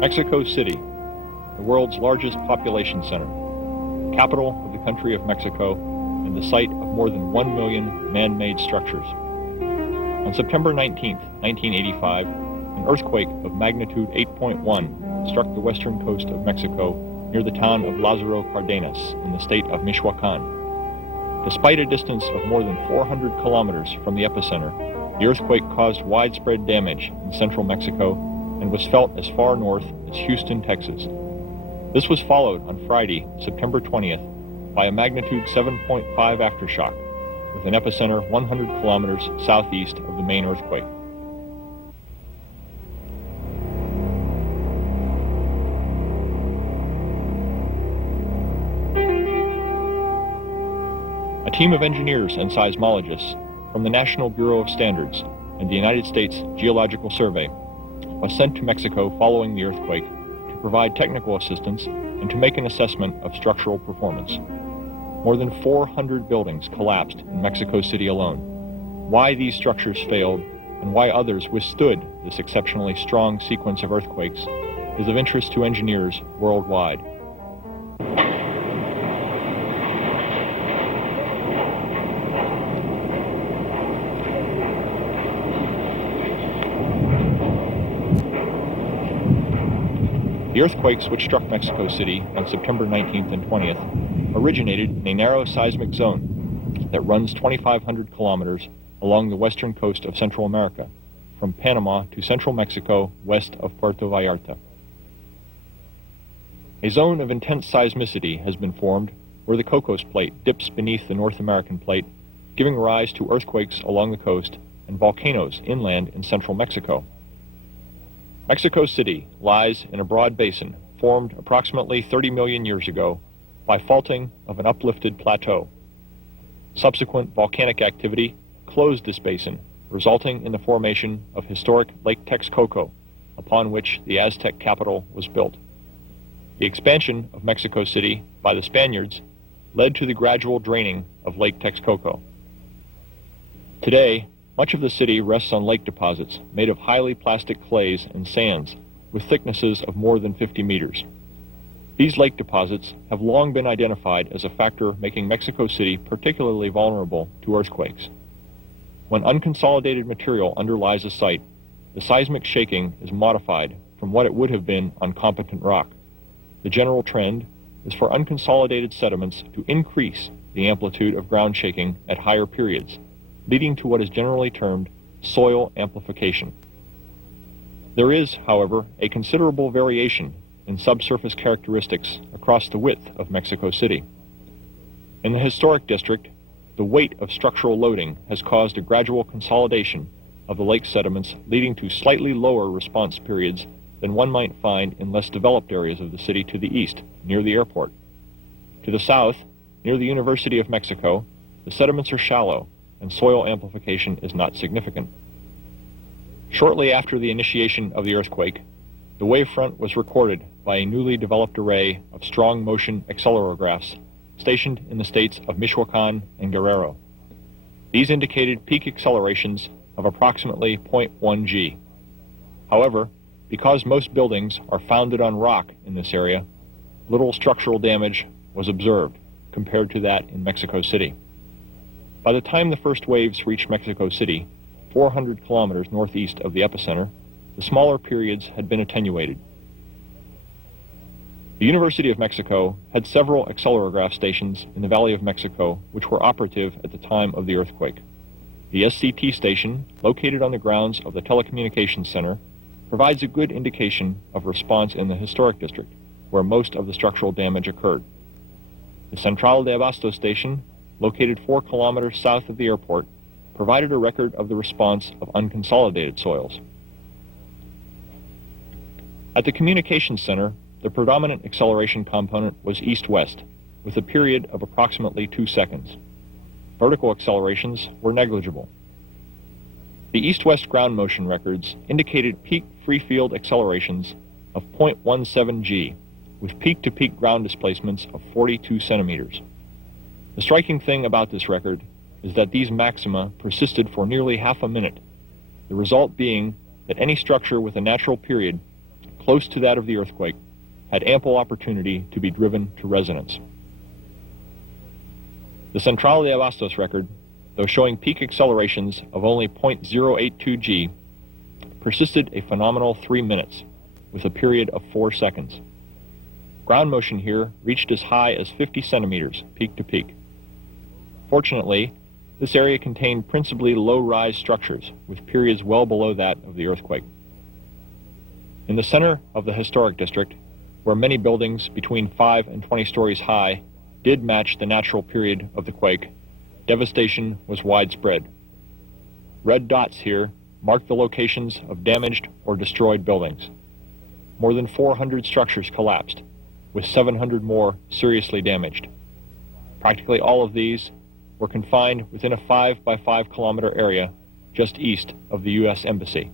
Mexico City, the world's largest population center, capital of the country of Mexico, and the site of more than 1 million man-made structures. On September 19, 1985, an earthquake of magnitude 8.1 struck the western coast of Mexico near the town of Lázaro Cárdenas in the state of Michoacán. Despite a distance of more than 400 kilometers from the epicenter, the earthquake caused widespread damage in central Mexico and was felt as far north as Houston, Texas. This was followed on Friday, September 20th, by a magnitude 7.5 aftershock, with an epicenter 100 kilometers southeast of the main earthquake. A team of engineers and seismologists from the National Bureau of Standards and the United States Geological Survey was sent to Mexico following the earthquake to provide technical assistance and to make an assessment of structural performance. More than 400 buildings collapsed in Mexico City alone. Why these structures failed and why others withstood this exceptionally strong sequence of earthquakes is of interest to engineers worldwide. The earthquakes which struck Mexico City on September 19th and 20th originated in a narrow seismic zone that runs 2,500 kilometers along the western coast of Central America, from Panama to central Mexico west of Puerto Vallarta. A zone of intense seismicity has been formed where the Cocos Plate dips beneath the North American Plate, giving rise to earthquakes along the coast and volcanoes inland in central Mexico. Mexico City lies in a broad basin formed approximately 30 million years ago by faulting of an uplifted plateau. Subsequent volcanic activity closed this basin, resulting in the formation of historic Lake Texcoco, upon which the Aztec capital was built. The expansion of Mexico City by the Spaniards led to the gradual draining of Lake Texcoco. Today, much of the city rests on lake deposits made of highly plastic clays and sands with thicknesses of more than 50 meters. These lake deposits have long been identified as a factor making Mexico City particularly vulnerable to earthquakes. When unconsolidated material underlies a site, the seismic shaking is modified from what it would have been on competent rock. The general trend is for unconsolidated sediments to increase the amplitude of ground shaking at higher periods, leading to what is generally termed soil amplification. There is, however, a considerable variation in subsurface characteristics across the width of Mexico City. In the historic district, the weight of structural loading has caused a gradual consolidation of the lake sediments, leading to slightly lower response periods than one might find in less developed areas of the city to the east, near the airport. To the south, near the University of Mexico, the sediments are shallow, and soil amplification is not significant. Shortly after the initiation of the earthquake, the wavefront was recorded by a newly developed array of strong motion accelerographs stationed in the states of Michoacán and Guerrero. These indicated peak accelerations of approximately 0.1 g. However, because most buildings are founded on rock in this area, little structural damage was observed compared to that in Mexico City. By the time the first waves reached Mexico City, 400 kilometers northeast of the epicenter, the smaller periods had been attenuated. The University of Mexico had several accelerograph stations in the Valley of Mexico which were operative at the time of the earthquake. The SCT station, located on the grounds of the Telecommunications Center, provides a good indication of response in the historic district, where most of the structural damage occurred. The Central de Abasto station, located 4 kilometers south of the airport, provided a record of the response of unconsolidated soils. At the Communications Center, the predominant acceleration component was east-west, with a period of approximately 2 seconds. Vertical accelerations were negligible. The east-west ground motion records indicated peak free field accelerations of 0.17 g, with peak-to-peak ground displacements of 42 centimeters. The striking thing about this record is that these maxima persisted for nearly half a minute, the result being that any structure with a natural period close to that of the earthquake, had ample opportunity to be driven to resonance. The Central de Abastos record, though showing peak accelerations of only 0.082 g, persisted a phenomenal 3 minutes, with a period of 4 seconds. Ground motion here reached as high as 50 centimeters, peak to peak. Fortunately, this area contained principally low-rise structures, with periods well below that of the earthquake. In the center of the historic district, where many buildings between 5 and 20 stories high did match the natural period of the quake, devastation was widespread. Red dots here mark the locations of damaged or destroyed buildings. More than 400 structures collapsed, with 700 more seriously damaged. Practically all of these were confined within a 5 by 5 kilometer area just east of the U.S. Embassy.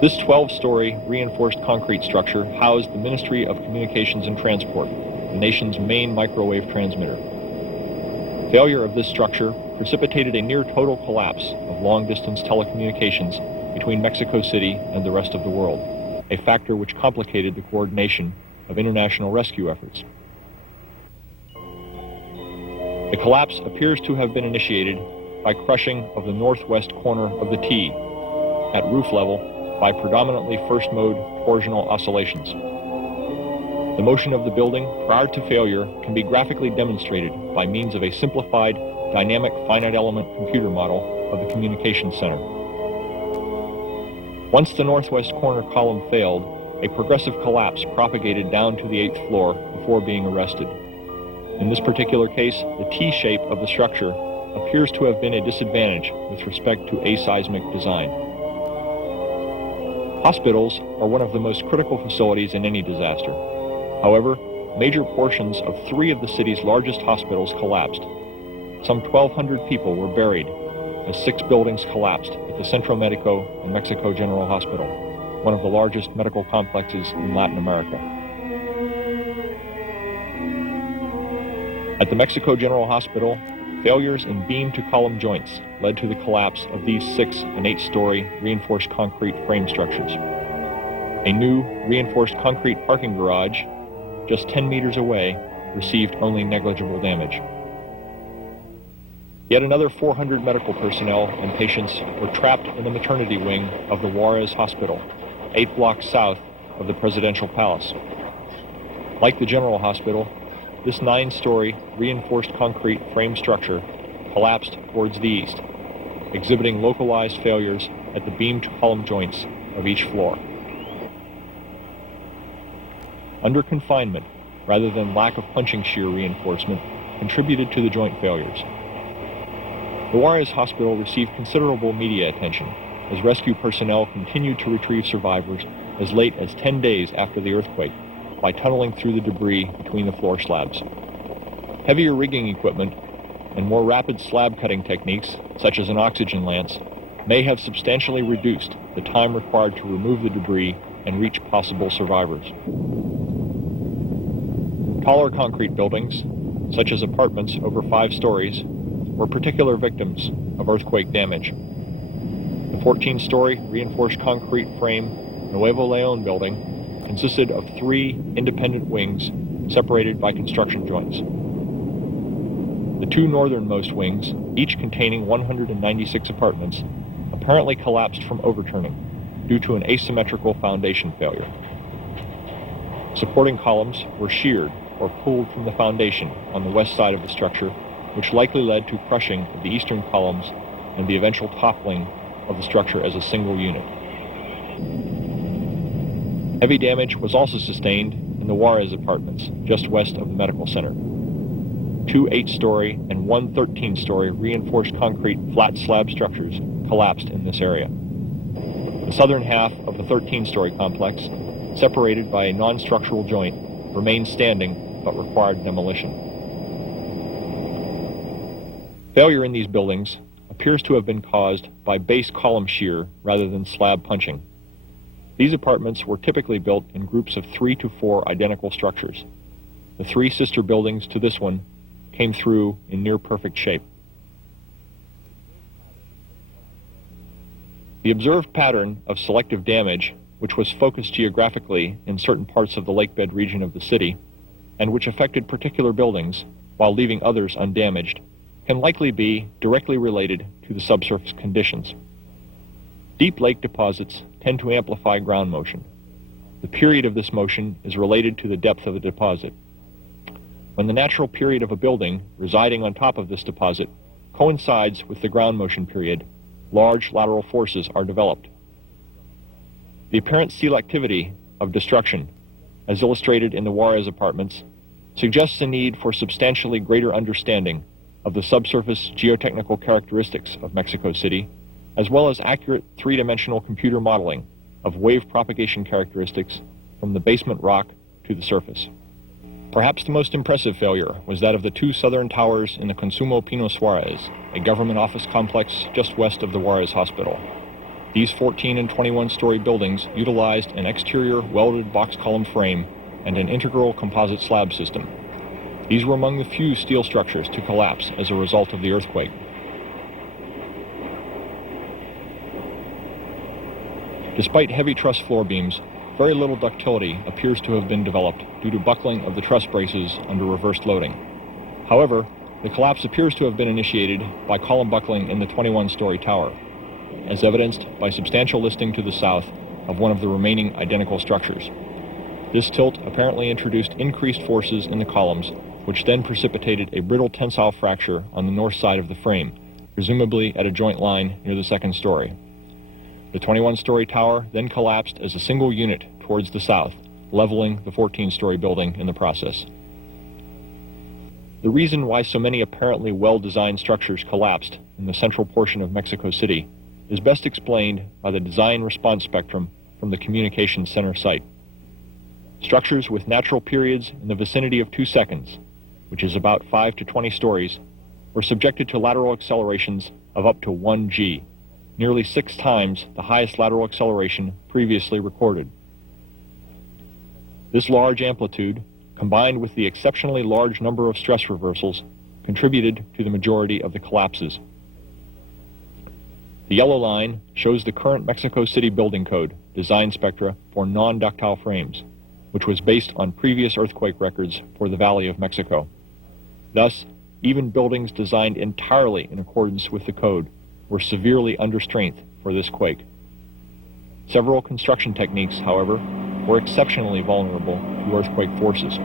This 12-story reinforced concrete structure housed the Ministry of Communications and Transport, the nation's main microwave transmitter. Failure of this structure precipitated a near-total collapse of long-distance telecommunications between Mexico City and the rest of the world, a factor which complicated the coordination of international rescue efforts. The collapse appears to have been initiated by crushing of the northwest corner of the T at roof level by predominantly first-mode torsional oscillations. The motion of the building prior to failure can be graphically demonstrated by means of a simplified dynamic finite element computer model of the communications center. Once the northwest corner column failed, a progressive collapse propagated down to the 8th floor before being arrested. In this particular case, the T shape of the structure appears to have been a disadvantage with respect to aseismic design. Hospitals are one of the most critical facilities in any disaster. However, major portions of 3 of the city's largest hospitals collapsed. Some 1,200 people were buried as 6 buildings collapsed at the Centro Medico and Mexico General Hospital, one of the largest medical complexes in Latin America. At the Mexico General Hospital, failures in beam-to-column joints led to the collapse of these 6 and 8-story reinforced concrete frame structures. A new reinforced concrete parking garage, just 10 meters away, received only negligible damage. Yet another 400 medical personnel and patients were trapped in the maternity wing of the Juarez Hospital, 8 blocks south of the Presidential Palace. Like the General Hospital, this 9-story reinforced concrete frame structure collapsed towards the east, exhibiting localized failures at the beam-to-column joints of each floor. Under confinement, rather than lack of punching shear reinforcement, contributed to the joint failures. The Juarez Hospital received considerable media attention as rescue personnel continued to retrieve survivors as late as 10 days after the earthquake by tunneling through the debris between the floor slabs. Heavier rigging equipment and more rapid slab cutting techniques, such as an oxygen lance, may have substantially reduced the time required to remove the debris and reach possible survivors. Taller concrete buildings, such as apartments over 5 stories, were particular victims of earthquake damage. The 14-story reinforced concrete frame Nuevo Leon building consisted of 3 independent wings separated by construction joints. The 2 northernmost wings, each containing 196 apartments, apparently collapsed from overturning due to an asymmetrical foundation failure. Supporting columns were sheared or pulled from the foundation on the west side of the structure, which likely led to crushing of the eastern columns and the eventual toppling of the structure as a single unit. Heavy damage was also sustained in the Juarez apartments, just west of the medical center. 2 8-story and 1 13-story reinforced concrete flat slab structures collapsed in this area. The southern half of the 13-story complex, separated by a non-structural joint, remained standing but required demolition. Failure in these buildings appears to have been caused by base column shear rather than slab punching. These apartments were typically built in groups of 3 to 4 identical structures. The 3 sister buildings to this one came through in near perfect shape. The observed pattern of selective damage, which was focused geographically in certain parts of the lakebed region of the city, and which affected particular buildings while leaving others undamaged, can likely be directly related to the subsurface conditions. Deep lake deposits tend to amplify ground motion. The period of this motion is related to the depth of the deposit. When the natural period of a building residing on top of this deposit coincides with the ground motion period, large lateral forces are developed. The apparent selectivity of destruction, as illustrated in the Juarez apartments, suggests a need for substantially greater understanding of the subsurface geotechnical characteristics of Mexico City, as well as accurate three-dimensional computer modeling of wave propagation characteristics from the basement rock to the surface. Perhaps the most impressive failure was that of the 2 southern towers in the Consumo Pino Suarez, a government office complex just west of the Juarez Hospital. These 14 and 21-story buildings utilized an exterior welded box column frame and an integral composite slab system. These were among the few steel structures to collapse as a result of the earthquake. Despite heavy truss floor beams, very little ductility appears to have been developed due to buckling of the truss braces under reversed loading. However, the collapse appears to have been initiated by column buckling in the 21-story tower, as evidenced by substantial listing to the south of one of the remaining identical structures. This tilt apparently introduced increased forces in the columns, which then precipitated a brittle tensile fracture on the north side of the frame, presumably at a joint line near the second story. The 21-story tower then collapsed as a single unit towards the south, leveling the 14-story building in the process. The reason why so many apparently well-designed structures collapsed in the central portion of Mexico City is best explained by the design response spectrum from the communications center site. Structures with natural periods in the vicinity of 2 seconds, which is about 5 to 20 stories, were subjected to lateral accelerations of up to 1 g, nearly 6 times the highest lateral acceleration previously recorded. This large amplitude, combined with the exceptionally large number of stress reversals, contributed to the majority of the collapses. The yellow line shows the current Mexico City building code design spectra for non-ductile frames, which was based on previous earthquake records for the Valley of Mexico. Thus, even buildings designed entirely in accordance with the code were severely under strength for this quake. Several construction techniques, however, were exceptionally vulnerable to earthquake forces.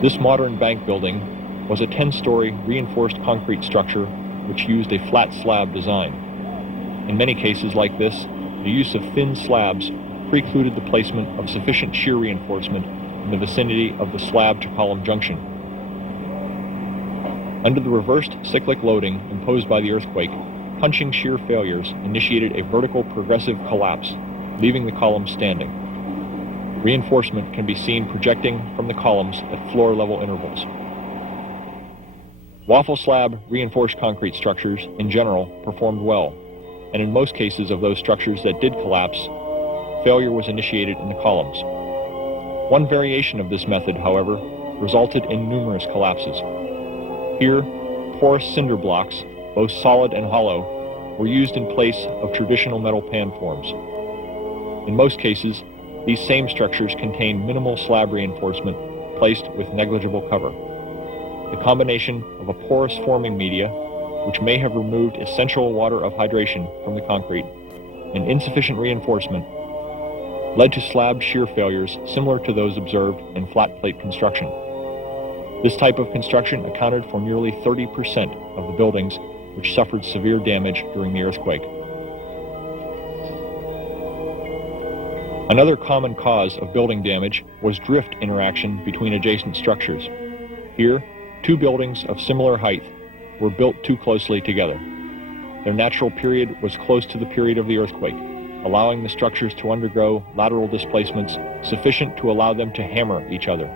This modern bank building was a 10-story reinforced concrete structure which used a flat slab design. In many cases like this, the use of thin slabs precluded the placement of sufficient shear reinforcement in the vicinity of the slab-to-column junction. Under the reversed cyclic loading imposed by the earthquake, punching shear failures initiated a vertical progressive collapse, leaving the columns standing. Reinforcement can be seen projecting from the columns at floor-level intervals. Waffle slab reinforced concrete structures, in general, performed well, and in most cases of those structures that did collapse, failure was initiated in the columns. One variation of this method, however, resulted in numerous collapses. Here, porous cinder blocks, both solid and hollow, were used in place of traditional metal pan forms. In most cases, these same structures contain minimal slab reinforcement placed with negligible cover. The combination of a porous forming media, which may have removed essential water of hydration from the concrete, and insufficient reinforcement, led to slab shear failures similar to those observed in flat plate construction. This type of construction accounted for nearly 30% of the buildings which suffered severe damage during the earthquake. Another common cause of building damage was drift interaction between adjacent structures. Here, 2 buildings of similar height were built too closely together. Their natural period was close to the period of the earthquake, allowing the structures to undergo lateral displacements sufficient to allow them to hammer each other.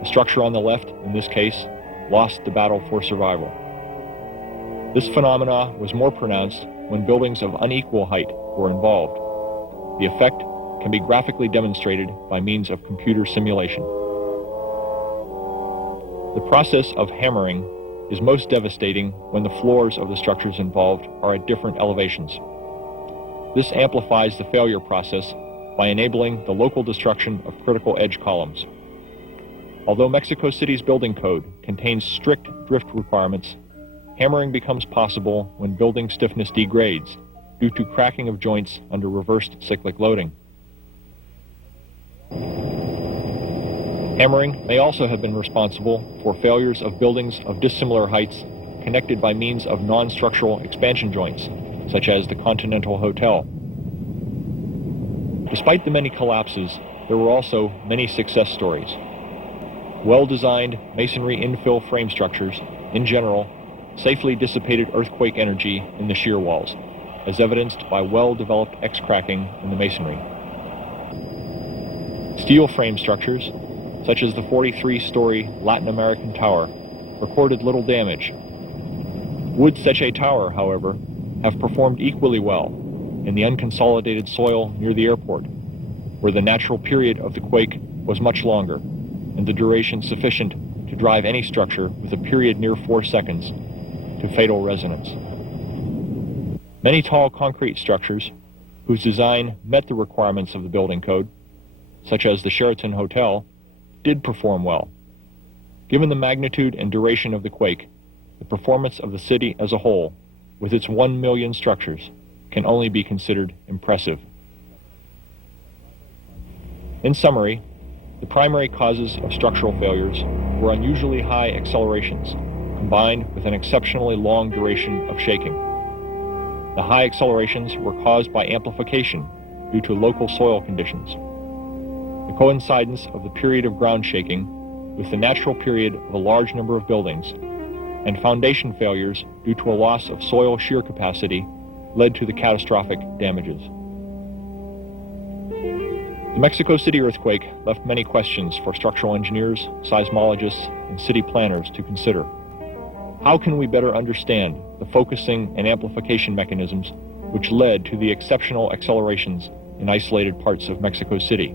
The structure on the left, in this case, lost the battle for survival. This phenomena was more pronounced when buildings of unequal height were involved. The effect can be graphically demonstrated by means of computer simulation. The process of hammering is most devastating when the floors of the structures involved are at different elevations. This amplifies the failure process by enabling the local destruction of critical edge columns. Although Mexico City's building code contains strict drift requirements, hammering becomes possible when building stiffness degrades due to cracking of joints under reversed cyclic loading. Hammering may also have been responsible for failures of buildings of dissimilar heights connected by means of non-structural expansion joints, such as the Continental Hotel. Despite the many collapses, there were also many success stories. Well-designed masonry infill frame structures, in general, safely dissipated earthquake energy in the shear walls, as evidenced by well-developed X-cracking in the masonry. Steel frame structures, such as the 43-story Latin American Tower, recorded little damage. Wood Seche Tower, however, have performed equally well in the unconsolidated soil near the airport, where the natural period of the quake was much longer, and the duration sufficient to drive any structure with a period near 4 seconds to fatal resonance. Many tall concrete structures, whose design met the requirements of the building code, such as the Sheraton Hotel, did perform well. Given the magnitude and duration of the quake, the performance of the city as a whole, with its 1 million structures, can only be considered impressive. In summary, the primary causes of structural failures were unusually high accelerations, combined with an exceptionally long duration of shaking. The high accelerations were caused by amplification due to local soil conditions. The coincidence of the period of ground shaking with the natural period of a large number of buildings and foundation failures due to a loss of soil shear capacity led to the catastrophic damages. The Mexico City earthquake left many questions for structural engineers, seismologists, and city planners to consider. How can we better understand the focusing and amplification mechanisms which led to the exceptional accelerations in isolated parts of Mexico City?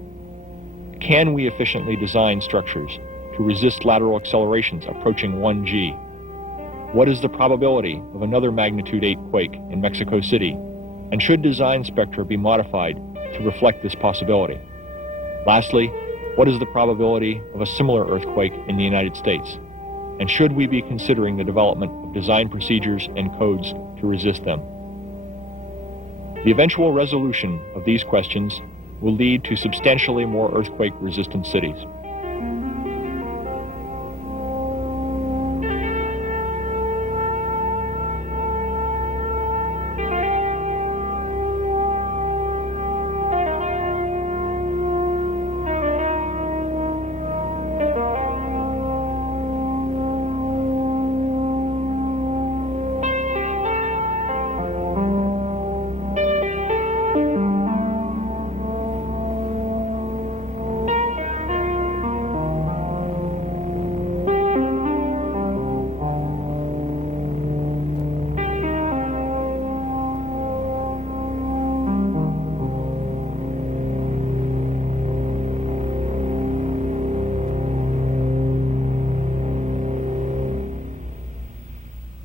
Can we efficiently design structures to resist lateral accelerations approaching 1 G? What is the probability of another magnitude 8 quake in Mexico City? And should design spectra be modified to reflect this possibility? Lastly, what is the probability of a similar earthquake in the United States? And should we be considering the development of design procedures and codes to resist them? The eventual resolution of these questions will lead to substantially more earthquake-resistant cities.